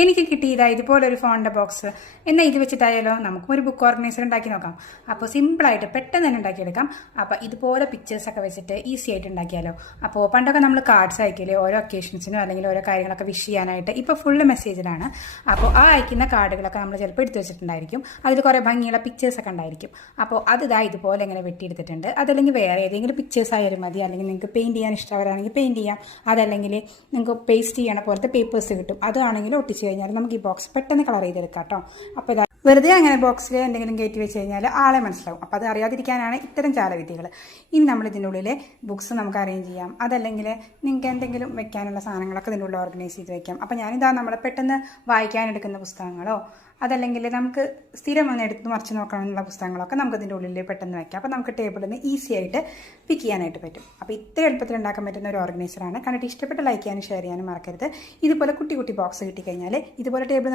എനിക്ക് കിട്ടിയതാ ഇതുപോലൊരു ഫോണിൻ്റെ ബോക്സ്. എന്നാൽ ഇത് വെച്ചിട്ടായാലോ നമുക്കും ഒരു ബുക്ക് ഓർഗനൈസർ ഉണ്ടാക്കി നോക്കാം. അപ്പോൾ സിമ്പിളായിട്ട് പെട്ടെന്ന് തന്നെ ഉണ്ടാക്കിയെടുക്കാം. അപ്പോൾ ഇതുപോലെ പിക്ചേഴ്സൊക്കെ വെച്ചിട്ട് ഈസി ആയിട്ട് ഉണ്ടാക്കിയാലോ. അപ്പോൾ പണ്ടൊക്കെ നമ്മൾ കാർഡ്സ് അയക്കില്ലേ ഓരോ ഒക്കേഷൻസിനോ അല്ലെങ്കിൽ ഓരോ കാര്യങ്ങളൊക്കെ വിഷ് ചെയ്യാനായിട്ട്. ഇപ്പോൾ ഫുള്ള് മെസ്സേജിലാണ്. അപ്പോൾ ആ അയക്കുന്ന കാർഡുകളൊക്കെ നമ്മൾ ചിലപ്പോൾ എടുത്തു വെച്ചിട്ടുണ്ടായിരിക്കും. അതിൽ കുറേ ഭംഗിയുള്ള പിക്ചേഴ്സൊക്കെ ഉണ്ടായിരിക്കും. അപ്പോൾ അത് ഇതുപോലെ ഇങ്ങനെ വെട്ടിയെടുത്തിട്ടുണ്ട്. അതല്ലെങ്കിൽ വേറെ ഏതെങ്കിലും പിക്ചേഴ്സ് ആയാലും മതി. അല്ലെങ്കിൽ നിങ്ങൾക്ക് പെയിൻറ്റ് ചെയ്യാൻ ഇഷ്ടമാണെങ്കിൽ പെയിൻറ്റ് ചെയ്യാം. അതല്ലെങ്കിൽ നിങ്ങൾക്ക് പേസ്റ്റ് ചെയ്യണ പോലത്തെ പേപ്പേഴ്സ് കിട്ടും. അതാണെങ്കിൽ ഒട്ടിച്ച് കഴിഞ്ഞാൽ നമുക്ക് ഈ ബോക്സ് പെട്ടെന്ന് കളർ ചെയ്തെടുക്കാം കേട്ടോ. അപ്പോൾ വെറുതെ അങ്ങനെ ബോക്സിൽ എന്തെങ്കിലും കയറ്റി വെച്ച് കഴിഞ്ഞാൽ ആളെ മനസ്സിലാവും. അപ്പോൾ അത് അറിയാതിരിക്കാനാണ് ഇത്തരം ചാലവിദ്യകൾ. ഇനി നമ്മൾ ഇതിൻ്റെ ഉള്ളിൽ ബുക്സ് നമുക്ക് അറേഞ്ച് ചെയ്യാം. അതല്ലെങ്കിൽ നിങ്ങൾക്ക് എന്തെങ്കിലും വെക്കാനുള്ള സാധനങ്ങളൊക്കെ ഇതിൻ്റെ ഉള്ളിൽ ഓർഗനൈസ് ചെയ്ത് വെക്കാം. അപ്പോൾ ഞാനിതാ നമ്മളെ പെട്ടെന്ന് വായിക്കാനെടുക്കുന്ന പുസ്തകങ്ങളോ അതല്ലെങ്കിൽ നമുക്ക് സ്ഥിരം ഒന്ന് എടുത്ത് മറിച്ച് നോക്കാനുള്ള പുസ്തകങ്ങളൊക്കെ നമുക്ക് ഇതിൻ്റെ ഉള്ളിൽ പെട്ടെന്ന് വെക്കാം. അപ്പോൾ നമുക്ക് ടേബിളിൽ നിന്ന് ഈസി ആയിട്ട് പിക്ക് ചെയ്യാനായിട്ട് പറ്റും. അപ്പോൾ ഇത്ര എളുപ്പത്തിൽ ഉണ്ടാക്കാൻ പറ്റുന്ന ഒരു ഓർഗനൈസറാണ്. കണ്ടിട്ട് ഇഷ്ടപ്പെട്ട ലൈക്ക് ചെയ്യാനും ഷെയർ ചെയ്യാനും മറക്കരുത്. ഇതുപോലെ കുട്ടി കുട്ടി ബോക്സ് കിട്ടിക്കഴിഞ്ഞാൽ ഇതുപോലെ ടേബിൾ